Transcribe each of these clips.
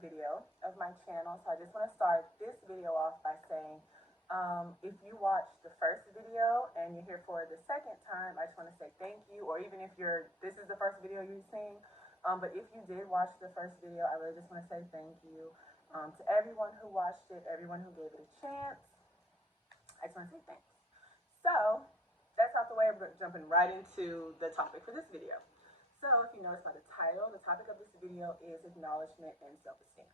video of my channel. So I just want to start this video off by saying, if you watched the first video and you're here for the second time, I just want to say thank you. Or even if this is the first video you've seen, but if you did watch the first video, I really just want to say thank you to everyone who watched it, everyone who gave it a chance. I just want to say thanks. So that's out the way. I'm jumping right into the topic for this video. So if you notice by the title, the topic of this video is acknowledgement and self-esteem.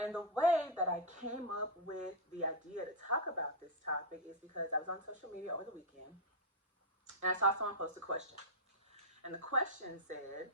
And the way that I came up with the idea to talk about this topic is because I was on social media over the weekend and I saw someone post a question. And the question said,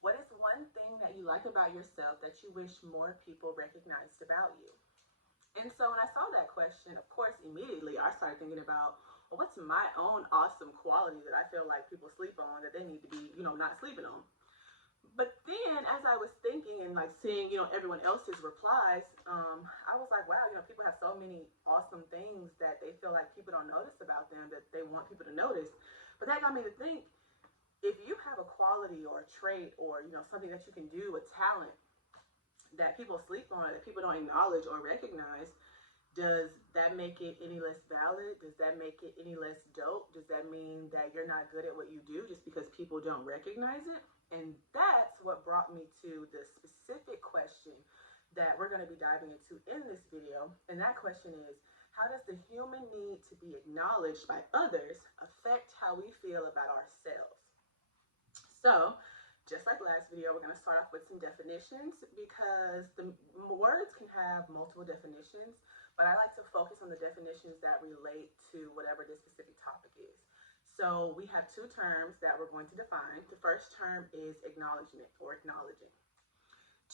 what is one thing that you like about yourself that you wish more people recognized about you? And so when I saw that question, of course, immediately I started thinking about, well, what's my own awesome quality that I feel like people sleep on that they need to be, not sleeping on? But then as I was thinking and like seeing, everyone else's replies, I was like, wow, people have so many awesome things that they feel like people don't notice about them that they want people to notice. But that got me to think, if you have a quality or a trait or, something that you can do, a talent that people sleep on, that people don't acknowledge or recognize, does that make it any less valid? Does that make it any less dope? Does that mean that you're not good at what you do just because people don't recognize it? And that's what brought me to the specific question that we're going to be diving into in this video. And that question is, how does the human need to be acknowledged by others affect how we feel about ourselves? So, just like last video, we're going to start off with some definitions because the words can have multiple definitions, but I like to focus on the definitions that relate to whatever this specific topic is. So we have two terms that we're going to define. The first term is acknowledgement or acknowledging.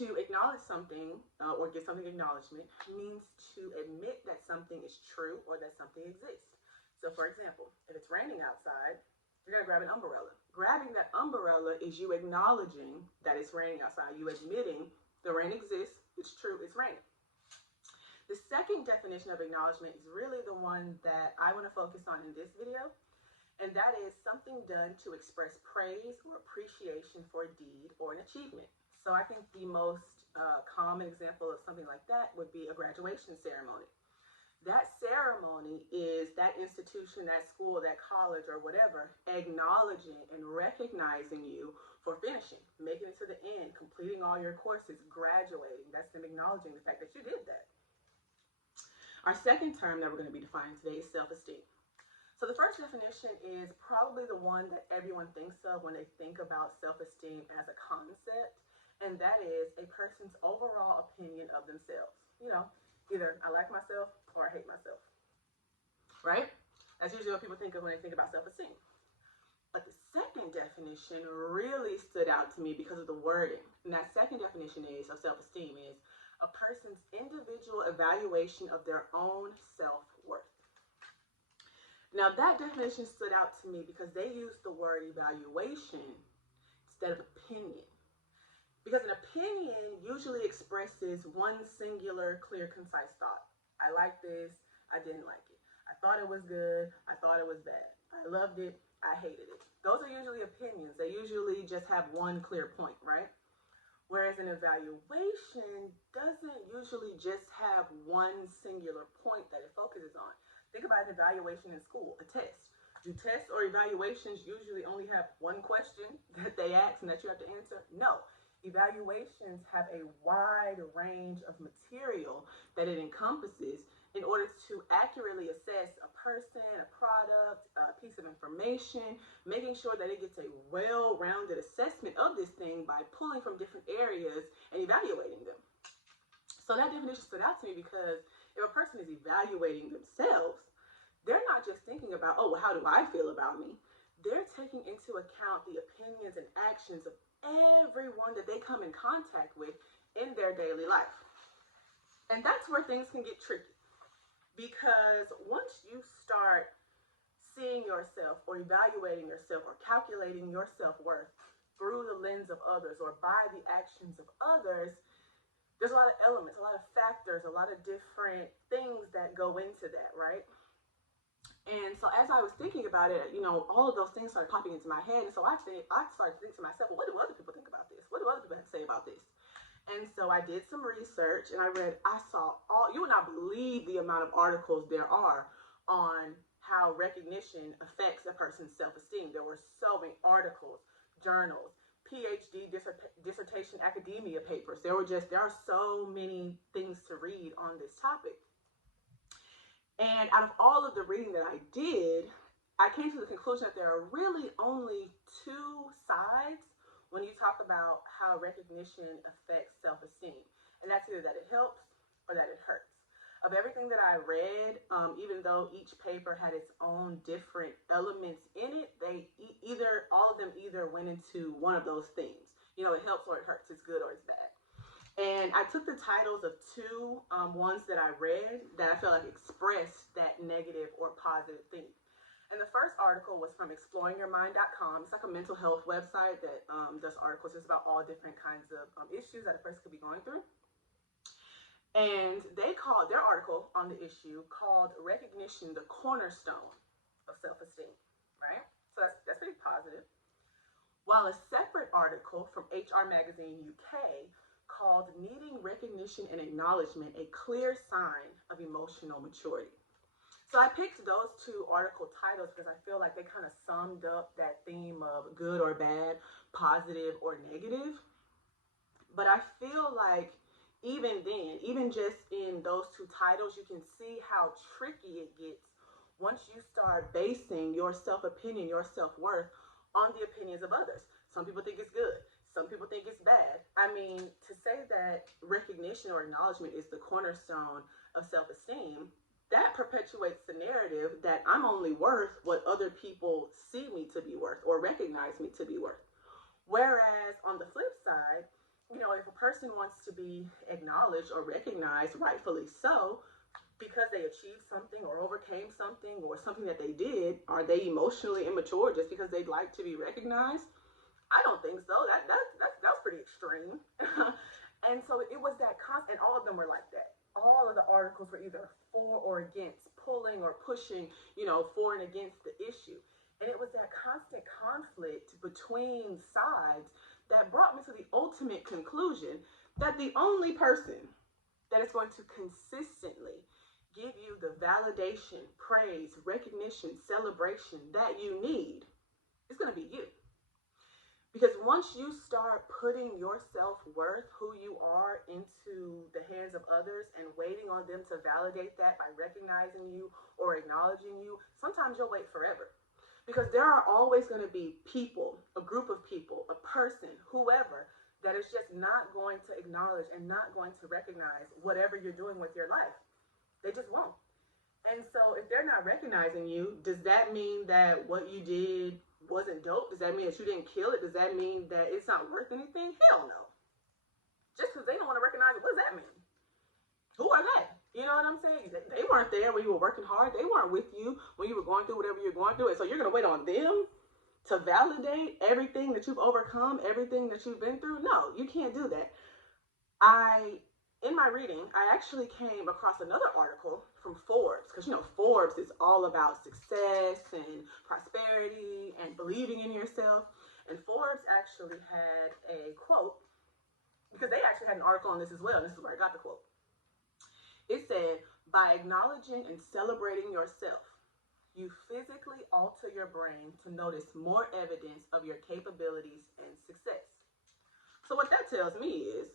To acknowledge something or give something acknowledgement means to admit that something is true or that something exists. So for example, if it's raining outside, you're going to grab an umbrella. Grabbing that umbrella is you acknowledging that it's raining outside. You admitting the rain exists, it's true, it's raining. The second definition of acknowledgement is really the one that I want to focus on in this video, and that is something done to express praise or appreciation for a deed or an achievement. So I think the most common example of something like that would be a graduation ceremony. That ceremony is that institution, that school, that college, or whatever, acknowledging and recognizing you for finishing, making it to the end, completing all your courses, graduating. That's them acknowledging the fact that you did that. Our second term that we're going to be defining today is self-esteem. So the first definition is probably the one that everyone thinks of when they think about self-esteem as a concept, and that is a person's overall opinion of themselves. Either I like myself or I hate myself, right? That's usually what people think of when they think about self-esteem. But the second definition really stood out to me because of the wording. And that second definition of self-esteem is a person's individual evaluation of their own self-worth. Now that definition stood out to me because they used the word evaluation instead of opinion. Because an opinion usually expresses one singular, clear, concise thought. I like this, I didn't like it. I thought it was good, I thought it was bad. I loved it, I hated it. Those are usually opinions. They usually just have one clear point, right? Whereas an evaluation doesn't usually just have one singular point that it focuses on. Think about an evaluation in school, a test. Do tests or evaluations usually only have one question that they ask and that you have to answer? No. Evaluations have a wide range of material that it encompasses in order to accurately assess a person, a product, a piece of information, making sure that it gets a well-rounded assessment of this thing by pulling from different areas and evaluating them. So that definition stood out to me because if a person is evaluating themselves, they're not just thinking about, oh, well, how do I feel about me? They're taking into account the opinions and actions of everyone that they come in contact with in their daily life. And that's where things can get tricky, because once you start seeing yourself or evaluating yourself or calculating your self-worth through the lens of others or by the actions of others, there's a lot of elements, a lot of factors, a lot of different things that go into that, right? And so as I was thinking about it, all of those things started popping into my head. And so I started to think to myself, well, what do other people think about this? What do other people have to say about this? And so I did some research and I saw you would not believe the amount of articles there are on how recognition affects a person's self-esteem. There were so many articles, journals, PhD dissertation academia papers. There are so many things to read on this topic. And out of all of the reading that I did, I came to the conclusion that there are really only two sides when you talk about how recognition affects self-esteem. And that's either that it helps or that it hurts. Of everything that I read, even though each paper had its own different elements in it, all of them either went into one of those things. You know, it helps or it hurts, it's good or it's bad. And I took the titles of two ones that I read that I felt like expressed that negative or positive thing. And the first article was from exploringyourmind.com. It's like a mental health website that does articles just about all different kinds of issues that a person could be going through. And they called their article on the issue called Recognition, the Cornerstone of Self-Esteem, right? So that's pretty positive. While a separate article from HR Magazine UK called Needing Recognition and Acknowledgement, a Clear Sign of Emotional Maturity. So I picked those two article titles because I feel like they kind of summed up that theme of good or bad, positive or negative. But I feel like even then, even just in those two titles, you can see how tricky it gets once you start basing your self-opinion, your self-worth on the opinions of others. Some people think it's good. Some people think it's bad. I mean, to say that recognition or acknowledgement is the cornerstone of self-esteem, that perpetuates the narrative that I'm only worth what other people see me to be worth or recognize me to be worth. Whereas on the flip side, you know, if a person wants to be acknowledged or recognized, rightfully so, because they achieved something or overcame something or something that they did, are they emotionally immature just because they'd like to be recognized? I don't think so. That's pretty extreme. And so it was that constant, and all of them were like that. All of the articles were either for or against, pulling or pushing, you know, for and against the issue. And it was that constant conflict between sides that brought me to the ultimate conclusion that the only person that is going to consistently give you the validation, praise, recognition, celebration that you need is going to be you. Because once you start putting your self-worth, who you are, into the hands of others and waiting on them to validate that by recognizing you or acknowledging you, sometimes you'll wait forever. Because there are always going to be people, a group of people, a person, whoever, that is just not going to acknowledge and not going to recognize whatever you're doing with your life. They just won't. And so if they're not recognizing you, does that mean that what you did wasn't dope? Does that mean that you didn't kill it? Does that mean that it's not worth anything? Hell no. Just because they don't want to recognize it, what does that mean? Who are they? You know what I'm saying? They weren't there when you were working hard. They weren't with you when you were going through whatever you're going through. And so you're going to wait on them to validate everything that you've overcome, everything that you've been through? No, you can't do that. In my reading, I actually came across another article from Forbes, because, you know, Forbes is all about success and prosperity and believing in yourself. And Forbes actually had a quote, because they actually had an article on this as well, and this is where I got the quote. It said, by acknowledging and celebrating yourself, you physically alter your brain to notice more evidence of your capabilities and success. So what that tells me is,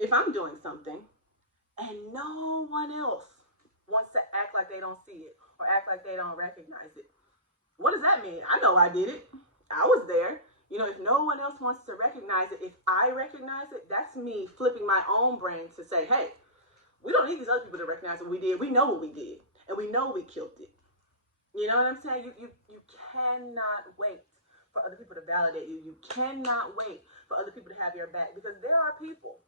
if I'm doing something and no one else wants to act like they don't see it or act like they don't recognize it, what does that mean? I know I did it. I was there. You know, if no one else wants to recognize it, if I recognize it, that's me flipping my own brain to say, hey, we don't need these other people to recognize what we did. We know what we did, and we know we killed it. You know what I'm saying? You cannot wait for other people to validate you. You cannot wait for other people to have your back, because there are people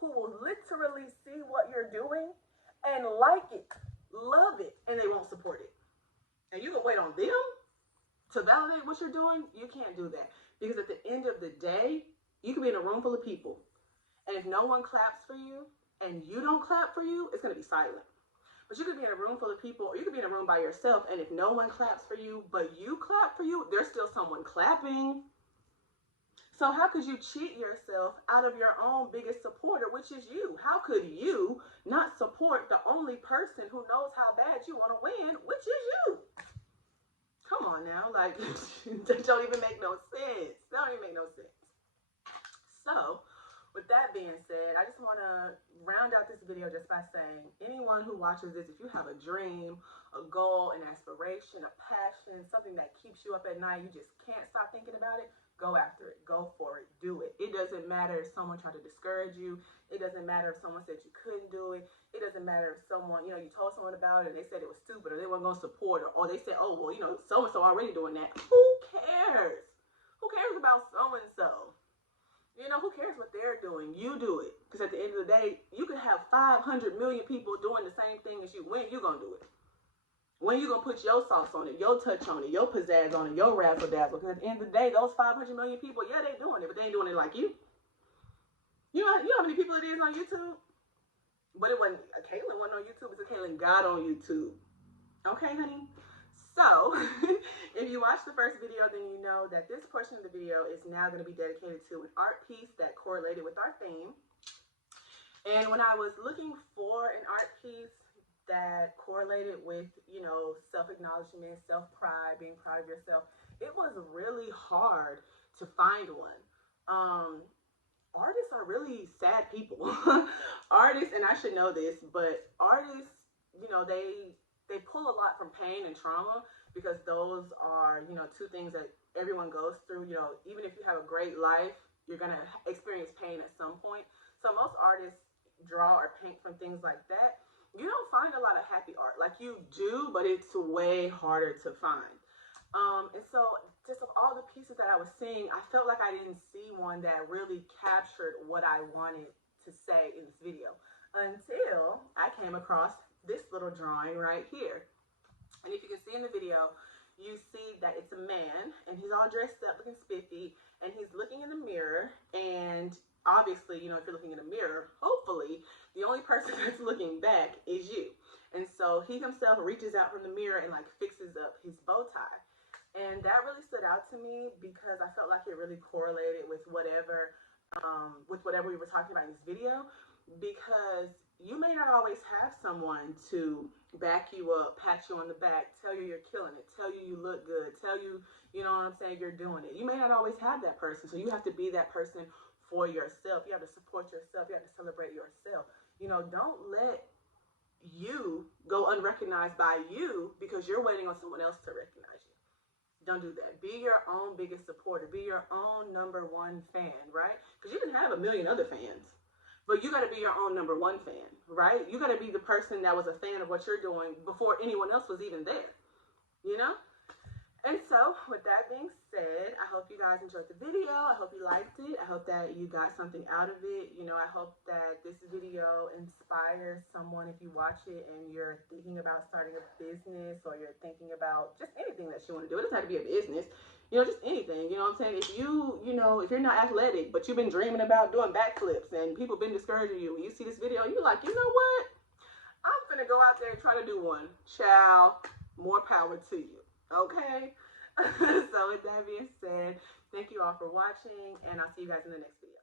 who will literally see what you're doing and like it, love it, and they won't support it. And you can wait on them to validate what you're doing? You can't do that. Because at the end of the day, you can be in a room full of people, and if no one claps for you and you don't clap for you, it's going to be silent. But you could be in a room full of people, or you could be in a room by yourself, and if no one claps for you, but you clap for you, there's still someone clapping. So how could you cheat yourself out of your own biggest supporter, which is you? How could you not support the only person who knows how bad you want to win, which is you? Come on now, like, that don't even make no sense. That don't even make no sense. So, with that being said, I just want to round out this video just by saying, anyone who watches this, if you have a dream, a goal, an aspiration, a passion, something that keeps you up at night, you just can't stop thinking about it, go after it. Go for it. Do it. It doesn't matter if someone tried to discourage you. It doesn't matter if someone said you couldn't do it. It doesn't matter if someone, you told someone about it and they said it was stupid or they weren't going to support it, or they said, oh, well, so-and-so already doing that. Who cares? Who cares about so-and-so? Who cares what they're doing? You do it. Because at the end of the day, you could have 500 million people doing the same thing as you. When you going to do it? When you going to put your sauce on it, your touch on it, your pizzazz on it, your razzle dazzle? Because at the end of the day, those 500 million people, yeah, they doing it, but they ain't doing it like you. You know how many people it is on YouTube? But it wasn't, Caitlyn wasn't on YouTube. It's Caitlyn got on YouTube. Okay, honey? So, if you watched the first video, then you know that this portion of the video is now going to be dedicated to an art piece that correlated with our theme. And when I was looking for an art piece that correlated with, self-acknowledgement, self-pride, being proud of yourself, it was really hard to find one. Artists are really sad people. Artists, and I should know this, but artists, they pull a lot from pain and trauma, because those are, two things that everyone goes through. Even if you have a great life, you're going to experience pain at some point. So most artists draw or paint from things like that. You don't find a lot of happy art. Like, you do, but it's way harder to find. And so just of all the pieces that I was seeing, I felt like I didn't see one that really captured what I wanted to say in this video, until I came across this little drawing right here. And if you can see in the video, you see that it's a man, and he's all dressed up looking spiffy, and he's looking in the mirror. And obviously, if you're looking in a mirror, hopefully the only person that's looking back is you. And so he himself reaches out from the mirror and like fixes up his bow tie. And that really stood out to me, because I felt like it really correlated with whatever we were talking about in this video. Because you may not always have someone to back you up, pat you on the back, tell you you're killing it, tell you you look good, tell you, you're doing it. You may not always have that person, so you have to be that person for yourself. You have to support yourself. You have to celebrate yourself. Don't let you go unrecognized by you because you're waiting on someone else to recognize you. Don't do that. Be your own biggest supporter. Be your own number one fan, right? Because you can have a million other fans, but you got to be your own number one fan, right? You got to be the person that was a fan of what you're doing before anyone else was even there, And so, with that being said, I hope you guys enjoyed the video. I hope you liked it. I hope that you got something out of it. I hope that this video inspires someone if you watch it and you're thinking about starting a business, or you're thinking about just anything that you want to do. It doesn't have to be a business. Just anything, what I'm saying? If if you're not athletic, but you've been dreaming about doing backflips and people been discouraging you, and you see this video, you're like, you know what? I'm gonna go out there and try to do one. Child, more power to you. Okay? So with that being said, thank you all for watching, and I'll see you guys in the next video.